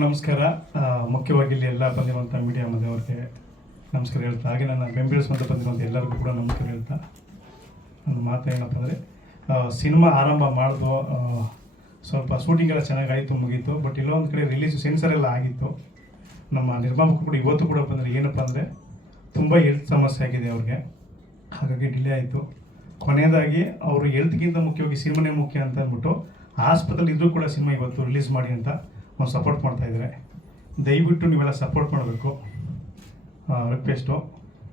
ನಮಸ್ಕಾರ. ಮುಖ್ಯವಾಗಿ ಇಲ್ಲಿ ಎಲ್ಲ ಬಂದಿರುವಂಥ ಮೀಡಿಯಾ ಮಧ್ಯವ್ರಿಗೆ ನಮಸ್ಕಾರ ಹೇಳ್ತಾ, ಹಾಗೆ ನನ್ನ ಬೆಂಬಲಿಸುವಂಥ ಬಂದಿರುವಂಥ ಎಲ್ಲರಿಗೂ ಕೂಡ ನಮಸ್ಕಾರ ಹೇಳ್ತಾ, ನನ್ನ ಮಾತು ಏನಪ್ಪ ಅಂದರೆ, ಸಿನಿಮಾ ಆರಂಭ ಮಾಡಿದ್ವು, ಸ್ವಲ್ಪ ಶೂಟಿಂಗ್ ಎಲ್ಲ ಚೆನ್ನಾಗಾಯಿತು, ಮುಗೀತು. ಬಟ್ ಇಲ್ಲೊಂದು ಕಡೆ ರಿಲೀಸು ಸೆನ್ಸರ್ ಎಲ್ಲ ಆಗಿತ್ತು. ನಮ್ಮ ನಿರ್ಮಾಪಕರು ಕೂಡ ಇವತ್ತು ಕೂಡ ಬಂದರೆ ಏನಪ್ಪ ಅಂದರೆ, ತುಂಬ ಹೆಲ್ತ್ ಸಮಸ್ಯೆ ಆಗಿದೆ ಅವ್ರಿಗೆ, ಹಾಗಾಗಿ ಡಿಲೇ ಆಯಿತು. ಕೊನೆಯದಾಗಿ ಅವರು ಹೆಲ್ತ್ಗಿಂತ ಮುಖ್ಯವಾಗಿ ಸಿನಿಮಾನೇ ಮುಖ್ಯ ಅಂತ ಅಂದ್ಬಿಟ್ಟು ಆಸ್ಪತ್ರೆಲಿ ಇದ್ರೂ ಕೂಡ ಸಿನಿಮಾ ಇವತ್ತು ರಿಲೀಸ್ ಮಾಡಿ ಅಂತ ನಾವು ಸಪೋರ್ಟ್ ಮಾಡ್ತಾಯಿದ್ದಾರೆ. ದಯವಿಟ್ಟು ನೀವೆಲ್ಲ ಸಪೋರ್ಟ್ ಮಾಡಬೇಕು, ರಿಕ್ವೆಸ್ಟು.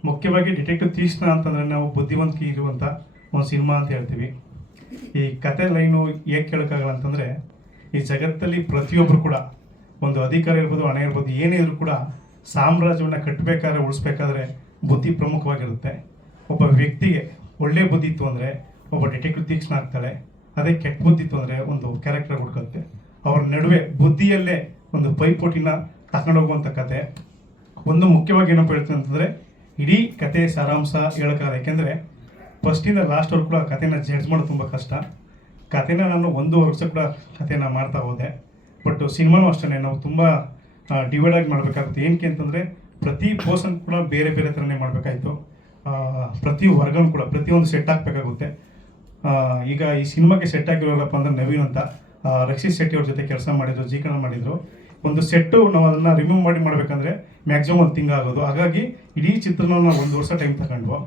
ಮುಖ್ಯವಾಗಿ ಡಿಟೆಕ್ಟಿವ್ ತೀಕ್ಷ್ಣ ಅಂತಂದರೆ ನಾವು ಬುದ್ಧಿವಂತಿಕೆ ಇರುವಂಥ ಒಂದು ಸಿನಿಮಾ ಅಂತ ಹೇಳ್ತೀವಿ. ಈ ಕತೆ ಲೈನು ಹೇಗೆ ಕೇಳೋಕ್ಕಾಗಲ್ಲ ಅಂತಂದರೆ, ಈ ಜಗತ್ತಲ್ಲಿ ಪ್ರತಿಯೊಬ್ಬರು ಕೂಡ ಒಂದು ಅಧಿಕಾರ ಇರ್ಬೋದು, ಹಣ ಇರ್ಬೋದು, ಏನೇ ಇದ್ರೂ ಕೂಡ ಸಾಮ್ರಾಜ್ಯವನ್ನು ಕಟ್ಟಬೇಕಾದ್ರೆ, ಉಳಿಸ್ಬೇಕಾದ್ರೆ ಬುದ್ಧಿ ಪ್ರಮುಖವಾಗಿರುತ್ತೆ. ಒಬ್ಬ ವ್ಯಕ್ತಿಗೆ ಒಳ್ಳೆಯ ಬುದ್ಧಿ ಇತ್ತು ಅಂದರೆ ಒಬ್ಬ ಡಿಟೆಕ್ಟಿವ್ ತೀಕ್ಷ್ಣ ಆಗ್ತಾಳೆ. ಅದೇ ಕೆಟ್ಟ ಬುದ್ಧಿ ಇತ್ತು ಅಂದರೆ ಒಂದು ಕ್ಯಾರೆಕ್ಟರ್ ಹುಡ್ಕುತ್ತೆ. ಅವ್ರ ನಡುವೆ ಬುದ್ಧಿಯಲ್ಲೇ ಒಂದು ಪೈಪೋಟಿನ ತಗೊಂಡೋಗುವಂಥ ಕತೆ. ಒಂದು ಮುಖ್ಯವಾಗಿ ಏನಪ್ಪ ಹೇಳ್ತೀನಿ ಅಂತಂದರೆ, ಇಡೀ ಕತೆ ಸಾರಾಂಶ ಹೇಳೋಕ್ಕಾಗಲ್ಲ. ಯಾಕೆಂದರೆ ಫಸ್ಟಿಂದ ಲಾಸ್ಟ್ವರೆಗೂ ಕೂಡ ಕಥೆನ ಜಡ್ಜ್ ಮಾಡೋದು ತುಂಬ ಕಷ್ಟ. ಕಥೆನ ನಾನು 1 ವರ್ಷ ಕೂಡ ಕಥೆನ ಮಾಡ್ತಾ ಹೋದೆ. ಬಟ್ ಸಿನಿಮಾನೂ ಅಷ್ಟೇ ನಾವು ತುಂಬ ಡಿವೈಡಾಗಿ ಮಾಡಬೇಕಾಗುತ್ತೆ. ಏನಕ್ಕೆ ಅಂತಂದರೆ, ಪ್ರತಿ ಪರ್ಸನ್ ಕೂಡ ಬೇರೆ ಬೇರೆ ಥರನೇ ಮಾಡಬೇಕಾಯಿತು. ಪ್ರತಿ ವರ್ಗನೂ ಕೂಡ ಪ್ರತಿಯೊಂದು ಸೆಟ್ ಹಾಕಬೇಕಾಗುತ್ತೆ. ಈಗ ಈ ಸಿನಿಮಾಗೆ ಸೆಟ್ ಆಗಿರೋರಪ್ಪ ಅಂದ್ರೆ ನವೀನ್ ಅಂತ, ರಕ್ಷಿತ್ ಶೆಟ್ಟಿ ಅವ್ರ ಜೊತೆ ಕೆಲಸ ಮಾಡಿದ್ರು, ಜೀಕರಣ ಮಾಡಿದ್ರು. ಒಂದು ಸೆಟ್ಟು ನಾವು ಅದನ್ನು ರಿಮೂವ್ ಮಾಡಬೇಕಂದ್ರೆ ಮ್ಯಾಕ್ಸಿಮಮ್ 1 ತಿಂಗಳಾಗೋದು. ಹಾಗಾಗಿ ಇಡೀ ಚಿತ್ರನ ನಾವು 1 ವರ್ಷ ಟೈಮ್ ತಗೊಂಡ್ವು.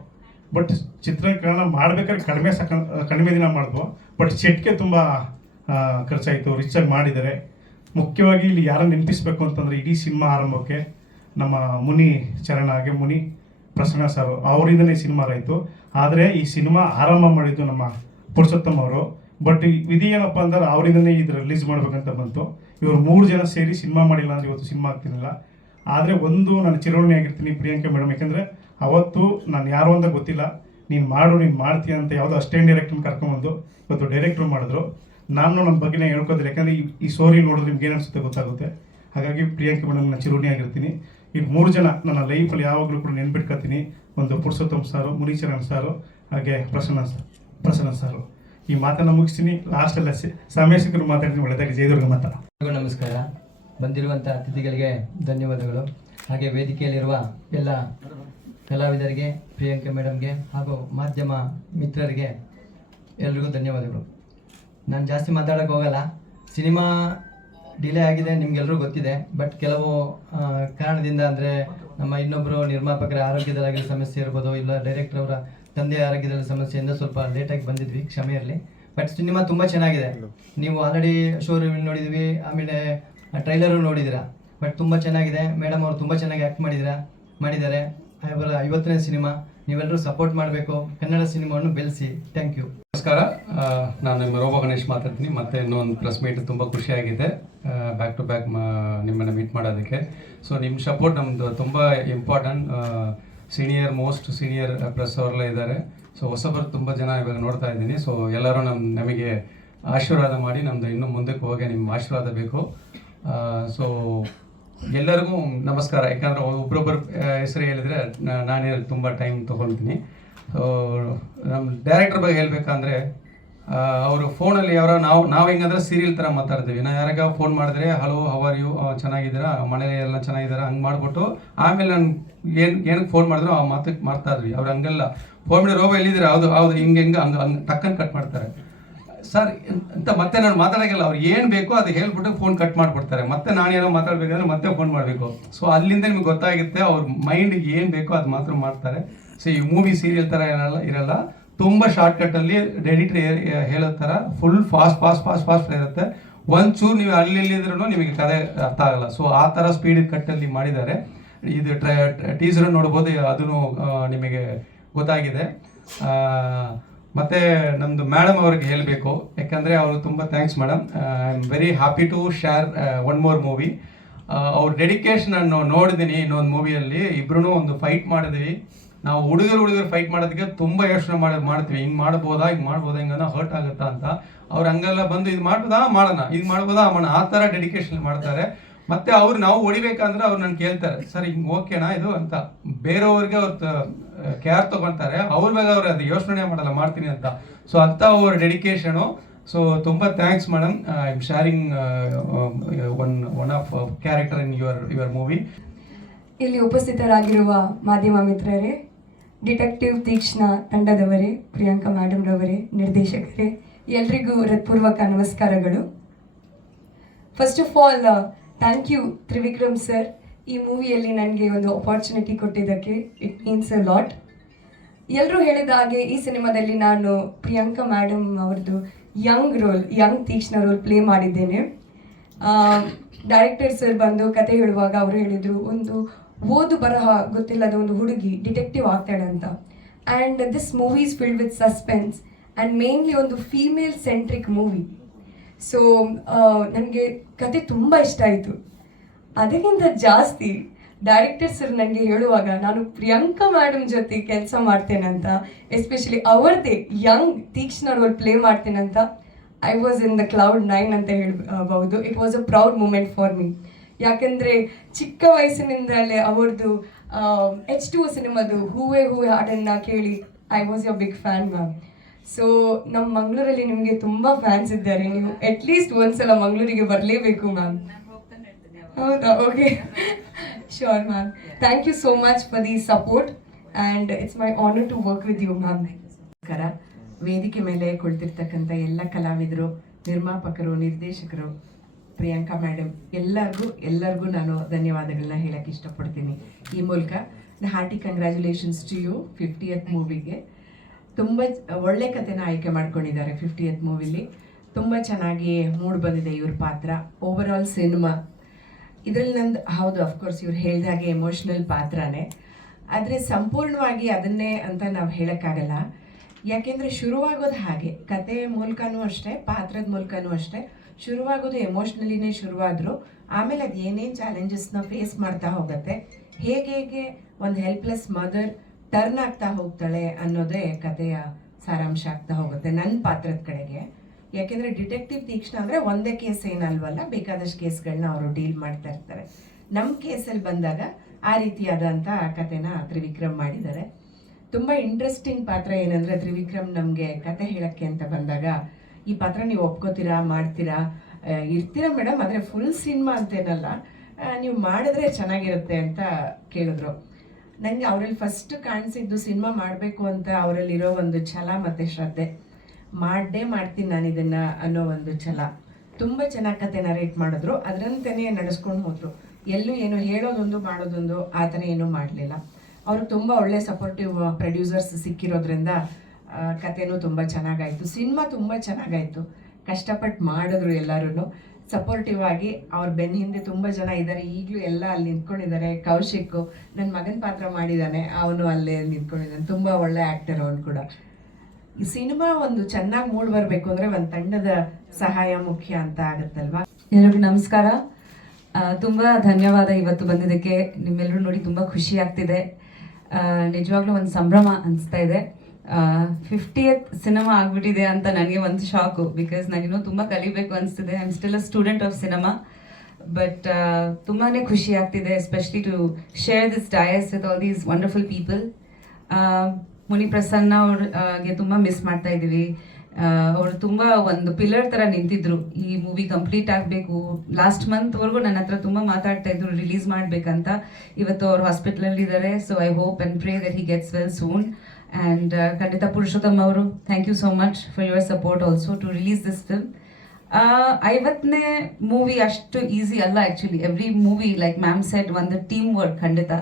ಬಟ್ ಚಿತ್ರೀಕರಣ ಮಾಡ್ಬೇಕಾದ್ರೆ ಕಡಿಮೆ ದಿನ ಮಾಡಿದ್ವು. ಬಟ್ ಸೆಟ್ಗೆ ತುಂಬ ಖರ್ಚಾಯಿತು, ರಿಚಾಗಿ ಮಾಡಿದ್ದಾರೆ. ಮುಖ್ಯವಾಗಿ ಇಲ್ಲಿ ಯಾರನ್ನು ನೆನಪಿಸ್ಬೇಕು ಅಂತಂದರೆ, ಇಡೀ ಸಿನಿಮಾ ಆರಂಭಕ್ಕೆ ನಮ್ಮ ಮುನಿ ಚರಣ, ಹಾಗೆ ಮುನಿ ಪ್ರಸನ್ನ ಸರ್ ಅವರಿಂದನೇ ಸಿನಿಮಾ ಆಯಿತು. ಆದರೆ ಈ ಸಿನಿಮಾ ಆರಂಭ ಮಾಡಿದ್ದು ನಮ್ಮ ಪುರುಷೋತ್ತಮ್ ಅವರು. ಬಟ್ ವಿಧಿ ಏನಪ್ಪ ಅಂದ್ರೆ, ಅವರಿಂದನೇ ಇದು ರಿಲೀಸ್ ಮಾಡ್ಬೇಕಂತ ಬಂತು. ಇವರು 3 ಜನ ಸೇರಿ ಸಿನಿಮಾ ಮಾಡಿಲ್ಲ ಅಂದರೆ ಇವತ್ತು ಸಿನಿಮಾ ಆಗ್ತಿರಲಿಲ್ಲ. ಆದರೆ ಒಂದು ನಾನು ಚಿರಋಣಿ ಆಗಿರ್ತೀನಿ ಪ್ರಿಯಾಂಕಾ ಮೇಡಮ್. ಯಾಕೆಂದರೆ ಅವತ್ತು ನಾನು ಯಾರು ಅಂತ ಗೊತ್ತಿಲ್ಲ, ನೀನು ಮಾಡ್ತೀಯ ಅಂತ ಯಾವುದೋ ಅಷ್ಟೇನು ಡೈರೆಕ್ಟ್ರನ್ನ ಕರ್ಕೊಂಬಂದು ಇವತ್ತು ಡೈರೆಕ್ಟ್ರು ಮಾಡಿದ್ರು. ನಾನು ನನ್ನ ಬಗ್ಗೆ ಹೇಳ್ಕೋದಿಲ್ಲ, ಯಾಕಂದರೆ ಈ ಸ್ಟೋರಿ ನೋಡಿದ್ರೆ ನಿಮ್ಗೆ ಏನು ಅನಿಸುತ್ತೆ ಗೊತ್ತಾಗುತ್ತೆ. ಹಾಗಾಗಿ ಪ್ರಿಯಾಂಕಾ ಮೇಡಮ್ ನಾನು ಚಿರಋಣಿ ಆಗಿರ್ತೀನಿ. ಈಗ 3 ಜನ ನನ್ನ ಲೈಫಲ್ಲಿ ಯಾವಾಗಲೂ ಕೂಡ ನೆನ್ಪಿಟ್ಕೊತೀನಿ. ಒಂದು ಪುರುಷೋತ್ತಮ್ ಸಾರು, ಮುನಿಚರಣ್ ಸಾರು, ಹಾಗೆ ಪ್ರಸನ್ನ ಸಾರು. ಈ ಮಾತನ್ನು ಮುಗಿಸ್ತೀನಿ. ಲಾಸ್ಟೆಲ್ಲ ಸಮಯ ಸಿಕ್ಕರು ಮಾತಾಡ್ತೀನಿ. ಒಳ್ಳೆದಾಗಿ ಜಯದುರ್ಗ ಮಾತಾ. ನಮಸ್ಕಾರ. ಬಂದಿರುವಂಥ ಅತಿಥಿಗಳಿಗೆ ಧನ್ಯವಾದಗಳು. ಹಾಗೆ ವೇದಿಕೆಯಲ್ಲಿರುವ ಎಲ್ಲ ಕಲಾವಿದರಿಗೆ, ಪ್ರಿಯಾಂಕಾ ಮೇಡಮ್ಗೆ ಹಾಗೂ ಮಾಧ್ಯಮ ಮಿತ್ರರಿಗೆ ಎಲ್ರಿಗೂ ಧನ್ಯವಾದಗಳು. ನಾನು ಜಾಸ್ತಿ ಮಾತಾಡೋಕ್ಕೆ ಹೋಗಲ್ಲ. ಸಿನಿಮಾ ಡಿಲೇ ಆಗಿದೆ, ನಿಮ್ಗೆಲ್ಲರೂ ಗೊತ್ತಿದೆ. ಬಟ್ ಕೆಲವು ಕಾರಣದಿಂದ, ಅಂದರೆ ನಮ್ಮ ಇನ್ನೊಬ್ಬರು ನಿರ್ಮಾಪಕರ ಆರೋಗ್ಯದಲ್ಲಿ ಸಮಸ್ಯೆ ಇರ್ಬೋದು, ಇಲ್ಲ ಡೈರೆಕ್ಟರ್ ಅವರ ತಂದೆ ಆರೋಗ್ಯದಲ್ಲಿ ಸಮಸ್ಯೆಯಿಂದ ಸ್ವಲ್ಪ ಲೇಟಾಗಿ ಬಂದಿದ್ವಿ, ಕ್ಷಮೆ ಇರಲಿ. ಬಟ್ ಸಿನಿಮಾ ತುಂಬ ಚೆನ್ನಾಗಿದೆ. ನೀವು ಆಲ್ರೆಡಿ ಶೋ ರಿವ್ಯೂ ನೋಡಿದ್ವಿ, ಆಮೇಲೆ ಟ್ರೈಲರು ನೋಡಿದ್ದೀರಾ. ಬಟ್ ತುಂಬ ಚೆನ್ನಾಗಿದೆ. ಮೇಡಮ್ ಅವರು ತುಂಬ ಚೆನ್ನಾಗಿ ಆ್ಯಕ್ಟ್ ಮಾಡಿದ್ದಾರೆ. ಅವರ 50ನೇ ಸಿನಿಮಾ, ನೀವೆಲ್ಲರೂ ಸಪೋರ್ಟ್ ಮಾಡಬೇಕು. ಕನ್ನಡ ಸಿನಿಮಾವನ್ನು ಬೆಳೆಸಿ. Thank you. ನಮಸ್ಕಾರ, ನಾನು ನಿಮ್ಮ ರೋಬೋ ಗಣೇಶ್ ಮಾತಾಡ್ತೀನಿ. ಮತ್ತೆ ಇನ್ನೊಂದು ಪ್ರೆಸ್ ಮೀಟ್ ತುಂಬ ಖುಷಿಯಾಗಿದೆ, ಬ್ಯಾಕ್ ಟು ಬ್ಯಾಕ್ ನಿಮ್ಮನ್ನು ಮೀಟ್ ಮಾಡೋದಕ್ಕೆ. ಸೊ ನಿಮ್ಮ ಸಪೋರ್ಟ್ ನಮ್ಮದು ತುಂಬ ಇಂಪಾರ್ಟೆಂಟ್. ಮೋಸ್ಟ್ ಸೀನಿಯರ್ ಪ್ರೆಸ್ ಅವರೆಲ್ಲ ಇದ್ದಾರೆ. ಸೊ ಹೊಸಬರು ತುಂಬ ಜನ ಇವಾಗ ನೋಡ್ತಾ ಇದ್ದೀನಿ. ಸೊ ಎಲ್ಲರೂ ನಮಗೆ ಆಶೀರ್ವಾದ ಮಾಡಿ, ನಮ್ಮದು ಇನ್ನೂ ಮುಂದಕ್ಕೆ ಹೋಗಿ ನಿಮ್ಮ ಆಶೀರ್ವಾದ ಬೇಕು. ಸೊ ಎಲ್ಲರಿಗೂ ನಮಸ್ಕಾರ. ಯಾಕಂದರೆ ಒಬ್ಬರೊಬ್ಬರು ಹೆಸರು ಹೇಳಿದರೆ ನಾನೇ ತುಂಬ ಟೈಮ್ ತೊಗೊಳ್ತೀನಿ. ಸೊ ನಮ್ಮ ಡೈರೆಕ್ಟರ್ ಬಗ್ಗೆ ಹೇಳಬೇಕಂದ್ರೆ, ಅವರು ಫೋನಲ್ಲಿ ನಾವು ಹೆಂಗಂದ್ರೆ ಸೀರಿಯಲ್ ಥರ ಮಾತಾಡ್ತೀವಿ. ನಾವು ಯಾರಾಗ ಫೋನ್ ಮಾಡಿದ್ರೆ, ಹಲೋ ಹೌ ಆರ್ ಯು, ಚೆನ್ನಾಗಿದ್ದೀರಾ, ಮನೇಲಿ ಎಲ್ಲ ಚೆನ್ನಾಗಿದ್ದೀರಾ, ಹಂಗೆ ಮಾಡಿಬಿಟ್ಟು ಆಮೇಲೆ ನಾನು ಏನಕ್ಕೆ ಫೋನ್ ಮಾಡಿದ್ರು ಆ ಮಾತಕ್ಕೆ ಮಾಡ್ತಾ ಇದ್ವಿ. ಅವ್ರು ಹಂಗೆಲ್ಲ ಫೋನ್ ಮಾಡಿ ರೋಬೋ ಎಲ್ಲಿದ್ದೀರಾ, ಹೌದು ಹಿಂಗೆ ಹಂಗೆ ಟಕ್ಕನ್ನು ಕಟ್ ಮಾಡ್ತಾರೆ ಸರ್ ಅಂತ. ಮತ್ತೆ ನಾನು ಮಾತಾಡೋಕ್ಕಿಲ್ಲ, ಅವ್ರು ಏನು ಬೇಕೋ ಅದು ಹೇಳ್ಬಿಟ್ಟು ಫೋನ್ ಕಟ್ ಮಾಡಿಬಿಡ್ತಾರೆ. ಮತ್ತೆ ನಾನೇನೋ ಮಾತಾಡಬೇಕಂದ್ರೆ ಮತ್ತೆ ಫೋನ್ ಮಾಡಬೇಕು. ಸೊ ಅಲ್ಲಿಂದ ನಿಮ್ಗೆ ಗೊತ್ತಾಗುತ್ತೆ ಅವ್ರ ಮೈಂಡ್ ಏನು ಬೇಕೋ ಅದು ಮಾತ್ರ ಮಾಡ್ತಾರೆ. ಸೊ ಈ ಮೂವಿ ಸೀರಿಯಲ್ ಥರ ಇರಲ್ಲ, ತುಂಬ ಶಾರ್ಟ್ಕಟ್ಟಲ್ಲಿ ಎಡಿಟರ್ ಹೇಳೋ ಥರ ಫುಲ್ ಫಾಸ್ಟ್ ಇರುತ್ತೆ. ಒಂಚೂರು ನೀವು ಅಲ್ಲಿದ್ರೂ ನಿಮಗೆ ಕತೆ ಅರ್ಥ ಆಗಲ್ಲ. ಸೊ ಆ ಥರ ಸ್ಪೀಡ್ ಕಟ್ಟಲ್ಲಿ ಮಾಡಿದ್ದಾರೆ. ಇದು ಟೀಸರ್ ನೋಡ್ಬೋದು, ಅದೂ ನಿಮಗೆ ಗೊತ್ತಾಗಿದೆ. ಮತ್ತು ನಮ್ಮದು ಮೇಡಮ್ ಅವ್ರಿಗೆ ಹೇಳಬೇಕು, ಯಾಕಂದರೆ ಅವರು ತುಂಬ thanks madam. I am very happy to share 1 more movie. ಅವ್ರ ಡೆಡಿಕೇಶನ್ ನಾನು ನೋಡಿದ್ದೀನಿ. ಇನ್ನೊಂದು ಮೂವಿಯಲ್ಲಿ ಇಬ್ಬರೂ ಒಂದು ಫೈಟ್ ಮಾಡಿದ್ವಿ. ನಾವು ಹುಡುಗರು ಫೈಟ್ ಮಾಡೋದಕ್ಕೆ ತುಂಬ ಯೋಚನೆ ಮಾಡ್ತೀವಿ, ಹಿಂಗೆ ಮಾಡ್ಬೋದಾ ಹಿಂಗೆ ಹರ್ಟ್ ಆಗುತ್ತಾ ಅಂತ. ಅವ್ರು ಹಂಗೆಲ್ಲ ಬಂದು ಇದು ಮಾಡ್ಬೋದಾ ಮಾಡೋಣ, ಇದು ಮಾಡ್ಬೋದಾ ಮಾಡೋಣ, ಆ ಥರ ಡೆಡಿಕೇಶನ್ ಮಾಡ್ತಾರೆ. ಮತ್ತು ಅವ್ರು ನಾವು ಹೊಡಿಬೇಕಂದ್ರೆ ಅವ್ರು ನಾನು ಕೇಳ್ತಾರೆ, ಸರ್ ಹಿಂಗೆ ಓಕೆನಾ ಇದು ಅಂತ. ಬೇರೆಯವ್ರಿಗೆ ಅವ್ರು ಕೇರ್ ತೊಗೊತಾರೆ, ಅವ್ರ ಬಗ್ಗೆ ಅವ್ರು ಅದು ಯೋಚನೆ ಮಾಡಲ್ಲ, ಮಾಡ್ತೀನಿ ಅಂತ. ಸೊ ಅಂಥ ಅವ್ರ ಡೆಡಿಕೇಶನು ಸೊ ತುಂಬ thanks madam. I am sharing one of character in your movie. ಇಲ್ಲಿ ಉಪಸ್ಥಿತರಾಗಿರುವ ಮಾಧ್ಯಮ ಮಿತ್ರರೇ, ಡಿಟೆಕ್ಟಿವ್ ತೀಕ್ಷ್ಣ ತಂಡದವರೇ, ಪ್ರಿಯಾಂಕಾ ಮೇಡಮ್ ರವರೇ, ನಿರ್ದೇಶಕರೇ, ಎಲ್ರಿಗೂ ಹೃತ್ಪೂರ್ವಕ ನಮಸ್ಕಾರಗಳು. First of all thank you Trivikram sir, ಈ ಮೂವಿಯಲ್ಲಿ ನನಗೆ ಒಂದು ಅಪಾರ್ಚುನಿಟಿ ಕೊಟ್ಟಿದ್ದಕ್ಕೆ. It means a lot. ಎಲ್ಲರೂ ಹೇಳಿದ ಹಾಗೆ ಈ ಸಿನಿಮಾದಲ್ಲಿ ನಾನು ಪ್ರಿಯಾಂಕಾ ಮೇಡಮ್ ಅವ್ರದ್ದು ಯಂಗ್ ತೀಕ್ಷ್ಣ ರೋಲ್ ಪ್ಲೇ ಮಾಡಿದ್ದೇನೆ. ಡೈರೆಕ್ಟರ್ ಸರ್ ಬಂದು ಕತೆ ಹೇಳುವಾಗ ಅವರು ಹೇಳಿದರು, ಒಂದು ಓದು ಬರಹ ಗೊತ್ತಿಲ್ಲದ ಒಂದು ಹುಡುಗಿ ಡಿಟೆಕ್ಟಿವ್ ಆಗ್ತಾಳೆ ಅಂತ. And this movie is filled with suspense and mainly ಒಂದು ಫೀಮೇಲ್ ಸೆಂಟ್ರಿಕ್ ಮೂವಿ. ಸೊ ನನಗೆ ಕತೆ ತುಂಬ ಇಷ್ಟ ಆಯಿತು. ಅದಕ್ಕಿಂತ ಜಾಸ್ತಿ ಡೈರೆಕ್ಟರ್ ಸರ್ ನನಗೆ ಹೇಳುವಾಗ ನಾನು ಪ್ರಿಯಾಂಕಾ ಮೇಡಮ್ ಜೊತೆ ಕೆಲಸ ಮಾಡ್ತೇನೆ ಅಂತ, ಎಸ್ಪೆಷಲಿ ಅವರದೇ ಯಂಗ್ ತೀಕ್ಷ್ಣ ರೋಲ್ ಪ್ಲೇ ಮಾಡ್ತೇನೆ ಅಂತ, I was in the cloud 9 ಅಂತ ಹೇಳ್ಬೋದು. It was a proud moment for me. ಯಾಕೆಂದರೆ ಚಿಕ್ಕ ವಯಸ್ಸಿನಿಂದಲೇ ಅವ್ರದ್ದು H2O ಸಿನಿಮಾದು ಹೂವೇ ಹಾಡನ್ನು ಕೇಳಿ I was your big fan ma'am. So ನಮ್ಮ ಮಂಗಳೂರಲ್ಲಿ ನಿಮಗೆ ತುಂಬ ಫ್ಯಾನ್ಸ್ ಇದ್ದಾರೆ. ನೀವು ಅಟ್ಲೀಸ್ಟ್ ಒಂದ್ಸಲ ಮಂಗಳೂರಿಗೆ ಬರಲೇಬೇಕು ಮ್ಯಾಮ್. ಹೌದಾ? Okay, sure ma'am. Thank you so much for the support and it's my honour to work with you ma'am. ನಮಸ್ಕಾರ. ವೇದಿಕೆ ಮೇಲೆ ಕುಳಿತಿರ್ತಕ್ಕಂಥ ಎಲ್ಲ ಕಲಾವಿದರು, ನಿರ್ಮಾಪಕರು, ನಿರ್ದೇಶಕರು, ಪ್ರಿಯಾಂಕಾ ಮೇಡಮ್ ಎಲ್ಲರಿಗೂ ನಾನು ಧನ್ಯವಾದಗಳನ್ನ ಹೇಳಕ್ಕೆ ಇಷ್ಟಪಡ್ತೀನಿ. ಈ ಮೂಲಕ hearty congratulations to you 50th ಮೂವಿಗೆ. ತುಂಬ ಒಳ್ಳೆ ಕಥೆನ ಆಯ್ಕೆ ಮಾಡ್ಕೊಂಡಿದ್ದಾರೆ 50th ಮೂವಿಲಿ. ತುಂಬ ಚೆನ್ನಾಗಿ ಮೂಡ್ ಬಂದಿದೆ ಇವ್ರ ಪಾತ್ರ. ಓವರ್ ಆಲ್ ಸಿನಿಮಾ ಇದರಲ್ಲಿ ನಂದು ಹೌದು, ಅಫ್ಕೋರ್ಸ್ ಇವ್ರು ಹೇಳಿದಾಗೆ ಎಮೋಷ್ನಲ್ ಪಾತ್ರನೇ, ಆದರೆ ಸಂಪೂರ್ಣವಾಗಿ ಅದನ್ನೇ ಅಂತ ನಾವು ಹೇಳೋಕ್ಕಾಗಲ್ಲ. ಯಾಕೆಂದರೆ ಶುರುವಾಗೋದು ಹಾಗೆ, ಕತೆ ಮೂಲಕನೂ ಅಷ್ಟೇ, ಪಾತ್ರದ ಮೂಲಕನೂ ಅಷ್ಟೇ. ಶುರುವಾಗೋದು ಎಮೋಷ್ನಲಿನೇ ಶುರುವಾದರೂ ಆಮೇಲೆ ಅದು ಏನೇನು ಚಾಲೆಂಜಸ್ನ ಫೇಸ್ ಮಾಡ್ತಾ ಹೋಗುತ್ತೆ, ಹೇಗೆ ಒಂದು ಹೆಲ್ಪ್ಲೆಸ್ ಮದರ್ ಟರ್ನ್ ಆಗ್ತಾ ಹೋಗ್ತಾಳೆ ಅನ್ನೋದೇ ಕಥೆಯ ಸಾರಾಂಶ ಆಗ್ತಾ ಹೋಗುತ್ತೆ ನನ್ನ ಪಾತ್ರದ ಕಡೆಗೆ. ಯಾಕೆಂದರೆ ಡಿಟೆಕ್ಟಿವ್ ತೀಕ್ಷ್ಣ ಅಂದರೆ ಒಂದೇ ಕೇಸ್ ಏನಲ್ವಲ್ಲ, ಬೇಕಾದಷ್ಟು ಕೇಸ್ಗಳನ್ನ ಅವರು ಡೀಲ್ ಮಾಡ್ತಾ ಇರ್ತಾರೆ. ನಮ್ಮ ಕೇಸಲ್ಲಿ ಬಂದಾಗ ಆ ರೀತಿಯಾದಂಥ ಕಥೆನ ತ್ರಿವಿಕ್ರಮ್ ಮಾಡಿದ್ದಾರೆ. ತುಂಬ ಇಂಟ್ರೆಸ್ಟಿಂಗ್ ಪಾತ್ರ ಏನಂದರೆ, ತ್ರಿವಿಕ್ರಮ್ ನಮಗೆ ಕತೆ ಹೇಳೋಕ್ಕೆ ಅಂತ ಬಂದಾಗ, ಈ ಪಾತ್ರ ನೀವು ಒಪ್ಕೋತೀರಾ, ಮಾಡ್ತೀರಾ, ಇರ್ತೀರಾ ಮೇಡಮ್, ಆದರೆ ಫುಲ್ ಸಿನಿಮಾ ಅಂತೇನಲ್ಲ, ನೀವು ಮಾಡಿದ್ರೆ ಚೆನ್ನಾಗಿರುತ್ತೆ ಅಂತ ಕೇಳಿದ್ರು. ನನಗೆ ಅವರಲ್ಲಿ ಫಸ್ಟ್ ಕಾಣಿಸಿದ್ದು ಸಿನಿಮಾ ಮಾಡಬೇಕು ಅಂತ ಅವರಲ್ಲಿರೋ ಒಂದು ಛಲ ಮತ್ತು ಶ್ರದ್ಧೆ. ಮಾಡ್ತೀನಿ ನಾನು ಇದನ್ನು ಅನ್ನೋ ಒಂದು ಛಲ. ತುಂಬ ಚೆನ್ನಾಗಿ ಕತೆ ನರೇಟ್ ಮಾಡಿದ್ರು, ಅದರಂತೆಯೇ ನಡೆಸ್ಕೊಂಡು ಹೋದರು. ಎಲ್ಲೂ ಏನು ಹೇಳೋದೊಂದು ಮಾಡೋದೊಂದು ಆ ಥರ ಏನೂ ಮಾಡಲಿಲ್ಲ. ಅವರು ತುಂಬ ಒಳ್ಳೆ ಸಪೋರ್ಟಿವ್ ಪ್ರೊಡ್ಯೂಸರ್ಸ್ ಸಿಕ್ಕಿರೋದ್ರಿಂದ ಕತೆನೂ ತುಂಬ ಚೆನ್ನಾಗಾಯಿತು, ಸಿನಿಮಾ ತುಂಬ ಚೆನ್ನಾಗಾಯಿತು. ಕಷ್ಟಪಟ್ಟು ಮಾಡಿದ್ರು ಎಲ್ಲರೂ ಸಪೋರ್ಟಿವ್ ಆಗಿ. ಅವ್ರ ಬೆನ್ನ ಹಿಂದೆ ತುಂಬ ಜನ ಇದ್ದಾರೆ, ಈಗಲೂ ಎಲ್ಲ ಅಲ್ಲಿ ನಿಂತ್ಕೊಂಡಿದ್ದಾರೆ. ಕೌಶಿಕ್ ನನ್ನ ಮಗನ ಪಾತ್ರ ಮಾಡಿದ್ದಾನೆ, ಅವನು ಅಲ್ಲೇ ನಿಂತ್ಕೊಂಡಿದ್ದಾನೆ, ತುಂಬ ಒಳ್ಳೆ ಆ್ಯಕ್ಟರ್ ಅವನು ಕೂಡ. ಈ ಸಿನಿಮಾ ಒಂದು ಚೆನ್ನಾಗಿ ಮೂಡ್ ಬರಬೇಕು ಅಂದರೆ ಒಂದು ತಂಡದ ಸಹಾಯ ಮುಖ್ಯ ಅಂತ ಆಗುತ್ತಲ್ವಾ. ಎಲ್ರಿಗೂ ನಮಸ್ಕಾರ. ತುಂಬ ಧನ್ಯವಾದ ಇವತ್ತು ಬಂದಿದ್ದಕ್ಕೆ. ನಿಮ್ಮೆಲ್ಲರೂ ನೋಡಿ ತುಂಬ ಖುಷಿ ಆಗ್ತಿದೆ. ನಿಜವಾಗ್ಲೂ ಒಂದು ಸಂಭ್ರಮ ಅನಿಸ್ತಾ ಇದೆ. 50th ಸಿನಿಮಾ ಆಗ್ಬಿಟ್ಟಿದೆ ಅಂತ ನನಗೆ ಒಂದು ಶಾಕು. ಬಿಕಾಸ್ ನನಗಿನ್ನೂ ತುಂಬ ಕಲಿಬೇಕು ಅನಿಸ್ತಿದೆ. I am still a student of cinema. But ತುಂಬಾ ಖುಷಿ ಆಗ್ತಿದೆ, especially to share this dais with all these wonderful people. Muni Prasanna ಅವ್ರಿಗೆ ತುಂಬ ಮಿಸ್ ಮಾಡ್ತಾ ಇದ್ದೀವಿ. ಅವರು ತುಂಬ ಒಂದು ಪಿಲ್ಲರ್ ಥರ ನಿಂತಿದ್ರು. ಈ ಮೂವಿ ಕಂಪ್ಲೀಟ್ ಆಗಬೇಕು, ಲಾಸ್ಟ್ ಮಂತ್ವರೆಗೂ ನನ್ನ ಹತ್ರ ತುಂಬ ಮಾತಾಡ್ತಾ ಇದ್ರು ರಿಲೀಸ್ ಮಾಡಬೇಕಂತ. ಇವತ್ತು ಅವ್ರು ಹಾಸ್ಪಿಟ್ಲಲ್ಲಿದ್ದಾರೆ. So I hope and pray that he gets well soon. And ಖಂಡಿತ ಪುರುಷೋತ್ತಮ್ ಅವರು, thank you so much for your support also to release this film. 50ನೇ ಮೂವಿ ಅಷ್ಟು ಈಸಿ ಅಲ್ಲ actually. Every movie like ma'am said ಒಂದು team work ಖಂಡಿತ.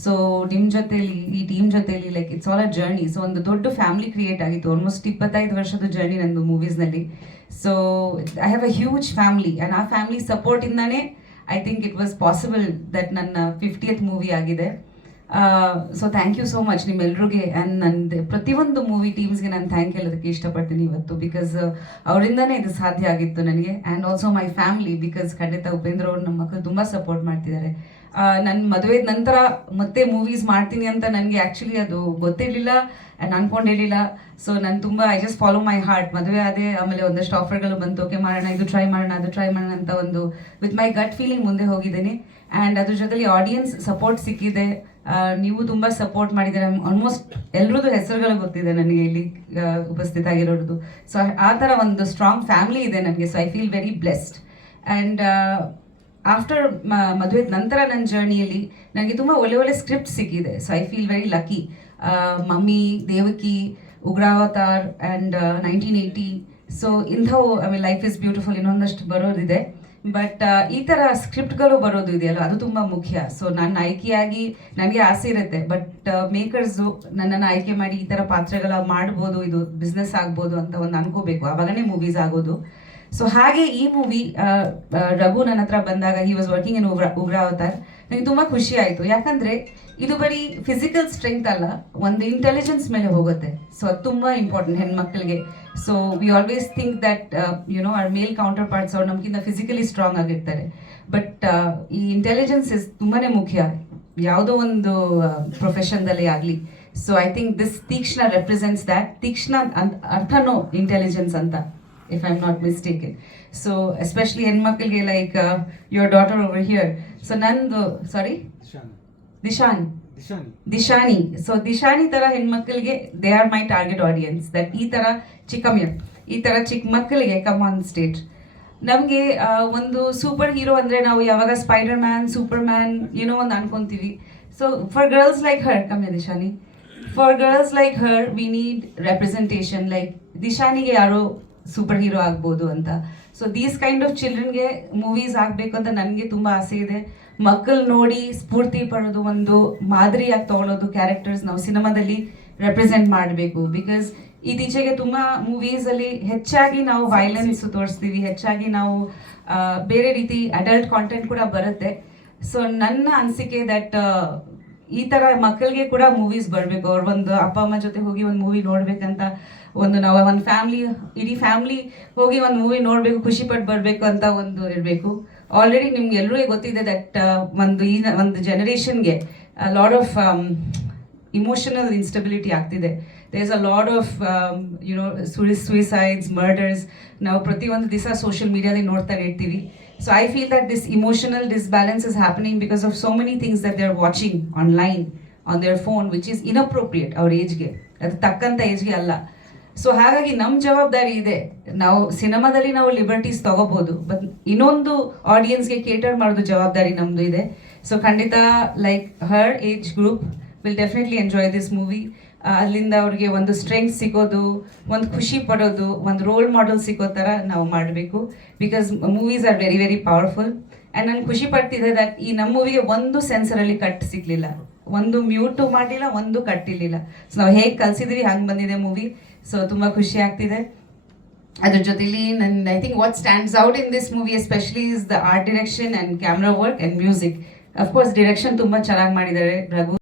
So ನಿಮ್ಮ ಜೊತೆಲಿ, ಈ ಟೀಮ್ ಜೊತೆಲಿ like it's all a journey. So ಒಂದು ದೊಡ್ಡ ಫ್ಯಾಮಿಲಿ ಕ್ರಿಯೇಟ್ ಆಗಿತ್ತು. ಆಲ್ಮೋಸ್ಟ್ 25 ವರ್ಷದ ಜರ್ನಿ ನಂದು ಮೂವೀಸ್ನಲ್ಲಿ. So I have a huge family and ಆ ಫ್ಯಾಮಿಲಿ ಸಪೋರ್ಟಿಂದಾನೇ I think it was possible that ನನ್ನ 50th ಮೂವಿ ಆಗಿದೆ. So thank you so much ನಿಮ್ಮೆಲ್ರಿಗೆ. ಆ್ಯಂಡ್ ನಂದು ಪ್ರತಿಯೊಂದು ಮೂವಿ ಟೀಮ್ಸ್ಗೆ ನಾನು ಥ್ಯಾಂಕ್ ಹೇಳೋದಕ್ಕೆ ಇಷ್ಟಪಡ್ತೀನಿ ಇವತ್ತು. ಬಿಕಾಸ್ ಅವರಿಂದನೇ ಇದು ಸಾಧ್ಯ ಆಗಿತ್ತು ನನಗೆ. And also my family, because ಖಂಡಿತ ಉಪೇಂದ್ರ ಅವರು ನಮ್ಮ ಮಕ್ಕಳು ತುಂಬ ಸಪೋರ್ಟ್ ಮಾಡ್ತಿದ್ದಾರೆ. ನನ್ನ ಮದುವೆ ನಂತರ ಮತ್ತೆ ಮೂವೀಸ್ ಮಾಡ್ತೀನಿ ಅಂತ ನನಗೆ ಆ್ಯಕ್ಚುಲಿ ಅದು ಗೊತ್ತಿರಲಿಲ್ಲ ಆ್ಯಂಡ್ ಅನ್ಕೊಂಡಿರಲಿಲ್ಲ. ಸೊ ನಾನು ತುಂಬ I just follow my heart. ಮದುವೆ ಅದೇ, ಆಮೇಲೆ ಒಂದಷ್ಟು ಆಫರ್ಗಳು ಬಂತು, ಓಕೆ ಮಾಡೋಣ, ಇದು ಟ್ರೈ ಮಾಡೋಣ, ಅದು ಟ್ರೈ ಮಾಡೋಣ ಅಂತ ಒಂದು ವಿತ್ ಮೈ ಗಟ್ ಫೀಲಿಂಗ್ ಮುಂದೆ ಹೋಗಿದ್ದೀನಿ. ಆ್ಯಂಡ್ ಅದ್ರ ಜೊತೆಲಿ ಆಡಿಯನ್ಸ್ ಸಪೋರ್ಟ್ ಸಿಕ್ಕಿದೆ. ನೀವು ತುಂಬ ಸಪೋರ್ಟ್ ಮಾಡಿದ್ದೀರ. ಆಲ್ಮೋಸ್ಟ್ ಎಲ್ರದ್ದು ಹೆಸರುಗಳು ಗೊತ್ತಿದೆ ನನಗೆ ಇಲ್ಲಿ ಉಪಸ್ಥಿತ ಆಗಿರೋದು. ಸೊ ಆ ಥರ ಒಂದು ಸ್ಟ್ರಾಂಗ್ ಫ್ಯಾಮಿಲಿ ಇದೆ ನನಗೆ. So I feel very blessed. And after ಮದುವೆ ನಂತರ ನನ್ನ ಜರ್ನಿಯಲ್ಲಿ ನನಗೆ ತುಂಬ ಒಳ್ಳೆ ಸ್ಕ್ರಿಪ್ಟ್ ಸಿಕ್ಕಿದೆ. So I feel very lucky. Mummy, Devaki, Ugravatar and 1980. So ಇಂಥವು ಲೈಫ್ ಇಸ್ ಬ್ಯೂಟಿಫುಲ್ ಇನ್ನೊಂದಷ್ಟು ಬರೋದಿದೆ. ಬಟ್ ಈ ಥರ ಸ್ಕ್ರಿಪ್ಟ್ಗಳು ಬರೋದು ಇದೆಯಲ್ಲ ಅದು ತುಂಬ ಮುಖ್ಯ. ಸೊ ನಾನು ಆಯ್ಕೆಯಾಗಿ ನನಗೆ ಆಸೆ ಇರುತ್ತೆ, ಬಟ್ ಮೇಕರ್ಸು ನನ್ನನ್ನು ಆಯ್ಕೆ ಮಾಡಿ ಈ ಥರ ಪಾತ್ರಗಳ ಮಾಡ್ಬೋದು, ಇದು ಬಿಸ್ನೆಸ್ ಆಗ್ಬೋದು ಅಂತ ಒಂದು ಅನ್ಕೋಬೇಕು, ಆವಾಗನೇ ಮೂವೀಸ್ ಆಗೋದು. ಸೊ ಹಾಗೆ ಈ ಮೂವಿ ರಘು ನನ್ನ ಹತ್ರ ಬಂದಾಗ ಹಿ ವಾಸ್ ವರ್ಕಿಂಗ್ ಇನ್ ಉಗ್ರಾವತಾರ್. ನನಗೆ ತುಂಬ ಖುಷಿ ಆಯಿತು, ಯಾಕಂದರೆ ಇದು ಬರೀ ಫಿಸಿಕಲ್ ಸ್ಟ್ರೆಂತ್ ಅಲ್ಲ, ಒಂದು ಇಂಟೆಲಿಜೆನ್ಸ್ ಮೇಲೆ ಹೋಗುತ್ತೆ. ಸೊ ಅದು ತುಂಬ ಇಂಪಾರ್ಟೆಂಟ್ ಹೆಣ್ಮಕ್ಳಿಗೆ. So we always think that our male counterparts ಅವ್ರು ನಮಗಿಂತ ಫಿಸಿಕಲಿ ಸ್ಟ್ರಾಂಗ್ ಆಗಿರ್ತಾರೆ. ಬಟ್ ಈ ಇಂಟೆಲಿಜೆನ್ಸ್ ಇಸ್ ತುಂಬಾ ಮುಖ್ಯ ಯಾವುದೋ ಒಂದು ಪ್ರೊಫೆಷನ್ದಲ್ಲಿ ಆಗಲಿ. So I think this Teekshna represents that. ತೀಕ್ಷ್ಣ ಅರ್ಥನೋ ಇಂಟೆಲಿಜೆನ್ಸ್ ಅಂತ, if I'm not mistaken. So especially ಹೆಣ್ಮಕ್ಳಿಗೆ like your daughter over here. So ನಂದು ದಿಶಾನಿ. ಸೊ ದಿಶಾನಿ ತರ ಹೆಣ್ಮಕ್ಳಿಗೆ they are my target audience. That ಈ ತರ ಚಿಕ್ಕ ಮಕ್ಕಳಿಗೆ ಕಮ್ ಆನ್ ಸ್ಟೇಜ್. ನಮಗೆ ಒಂದು ಸೂಪರ್ ಹೀರೋ ಅಂದರೆ ನಾವು ಯಾವಾಗ ಸ್ಪೈಡರ್ ಮ್ಯಾನ್, ಸೂಪರ್ ಮ್ಯಾನ್ ಏನೋ ಒಂದು ಅನ್ಕೊಂತೀವಿ. So for girls like her, ಕಮ್ಮಿ Dishani, for girls like her we need representation. Like ದಿಶಾನಿಗೆ ಯಾರೋ ಸೂಪರ್ ಹೀರೋ ಆಗ್ಬೋದು ಅಂತ. ಸೊ ದೀಸ್ ಕೈಂಡ್ ಆಫ್ ಚಿಲ್ಡ್ರನ್ಗೆ ಮೂವೀಸ್ ಆಗಬೇಕು ಅಂತ ನನಗೆ ತುಂಬ ಆಸೆ ಇದೆ. ಮಕ್ಕಳು ನೋಡಿ ಸ್ಫೂರ್ತಿ ಪಡೋದು, ಒಂದು ಮಾದರಿಯಾಗಿ ತೊಗೊಳೋದು ಕ್ಯಾರೆಕ್ಟರ್ಸ್ ನಾವು ಸಿನಿಮಾದಲ್ಲಿ ರೆಪ್ರೆಸೆಂಟ್ ಮಾಡಬೇಕು. ಬಿಕಾಸ್ ಇತ್ತೀಚೆಗೆ ತುಂಬ ಮೂವೀಸಲ್ಲಿ ಹೆಚ್ಚಾಗಿ ನಾವು ವೈಲೆನ್ಸ್ ತೋರಿಸ್ತೀವಿ, ಹೆಚ್ಚಾಗಿ ನಾವು ಬೇರೆ ರೀತಿ ಅಡಲ್ಟ್ ಕಾಂಟೆಂಟ್ ಕೂಡ ಬರುತ್ತೆ. ಸೊ ನನ್ನ ಅನಿಸಿಕೆ ದಟ್ ಈ ಥರ ಮಕ್ಕಳಿಗೆ ಕೂಡ ಮೂವೀಸ್ ಬರಬೇಕು. ಅವ್ರು ಒಂದು ಅಪ್ಪ ಅಮ್ಮ ಜೊತೆ ಹೋಗಿ ಒಂದು ಮೂವಿ ನೋಡ್ಬೇಕಂತ, ನಾವು ಒಂದು ಇಡೀ ಫ್ಯಾಮ್ಲಿ ಹೋಗಿ ಒಂದು ಮೂವಿ ನೋಡಬೇಕು, ಖುಷಿ ಪಟ್ಟು ಬರಬೇಕು ಅಂತ ಒಂದು ಇರಬೇಕು. ಆಲ್ರೆಡಿ ನಿಮ್ಗೆ ಎಲ್ಲರಿಗೂ ಗೊತ್ತಿದೆ ದಟ್ ಒಂದು ಜನರೇಷನ್ಗೆ ಲಾಟ್ ಆಫ್ ಇಮೋಷನಲ್ ಇನ್ಸ್ಟೆಬಿಲಿಟಿ ಆಗ್ತಿದೆ. There is a lot of suicides, murders ನಾವು ಪ್ರತಿಯೊಂದು ದಿವಸ ಸೋಷಿಯಲ್ ಮೀಡಿಯಾದಲ್ಲಿ ನೋಡ್ತಾನೆ ಇರ್ತೀವಿ. So I feel that this emotional disbalance is happening because of so many things that they are watching online on their phone, which is inappropriate our ಏಜ್ಗೆ, ಅದು ತಕ್ಕಂಥ ಏಜ್ಗೆ ಅಲ್ಲ. So ಹಾಗಾಗಿ ನಮ್ಮ ಜವಾಬ್ದಾರಿ ಇದೆ. ನಾವು ಸಿನಿಮಾದಲ್ಲಿ ನಾವು ಲಿಬರ್ಟೀಸ್ ತಗೋಬೋದು, ಬಟ್ ಇನ್ನೊಂದು ಆಡಿಯನ್ಸ್ಗೆ ಕೇಟರ್ ಮಾಡೋದು ಜವಾಬ್ದಾರಿ ನಮ್ಮದು ಇದೆ. ಸೊ ಖಂಡಿತ like her age group will definitely enjoy this movie. ಅಲ್ಲಿಂದ ಅವ್ರಿಗೆ ಒಂದು ಸ್ಟ್ರೆಂತ್ ಸಿಗೋದು, ಒಂದು ಖುಷಿ ಪಡೋದು, ಒಂದು ರೋಲ್ ಮಾಡೆಲ್ ಸಿಗೋ ಥರ ನಾವು ಮಾಡಬೇಕು. Because movies are very very powerful. And ನಾನು ಖುಷಿ ಪಡ್ತಿದ್ದೆ ದಟ್ ಈ ನಮ್ಮ ಮೂವಿಗೆ ಒಂದು ಸೆನ್ಸರಲ್ಲಿ ಕಟ್ ಸಿಗಲಿಲ್ಲ, ಒಂದು ಮ್ಯೂಟು ಮಾಡಲಿಲ್ಲ, ಒಂದು ಕಟ್ಟಿರಲಿಲ್ಲ. ಸೊ ನಾವು ಹೇಗೆ ಕಲಿಸಿದ್ವಿ ಹಂಗೆ ಬಂದಿದೆ ಮೂವಿ. ಸೊ ತುಂಬ ಖುಷಿ ಆಗ್ತಿದೆ. ಅದ್ರ ಜೊತೆಲಿ I think what stands out in this movie especially is the art direction and camera work and music. Of course direction ತುಂಬ ಚೆನ್ನಾಗಿ ಮಾಡಿದ್ದಾರೆ ರಘು.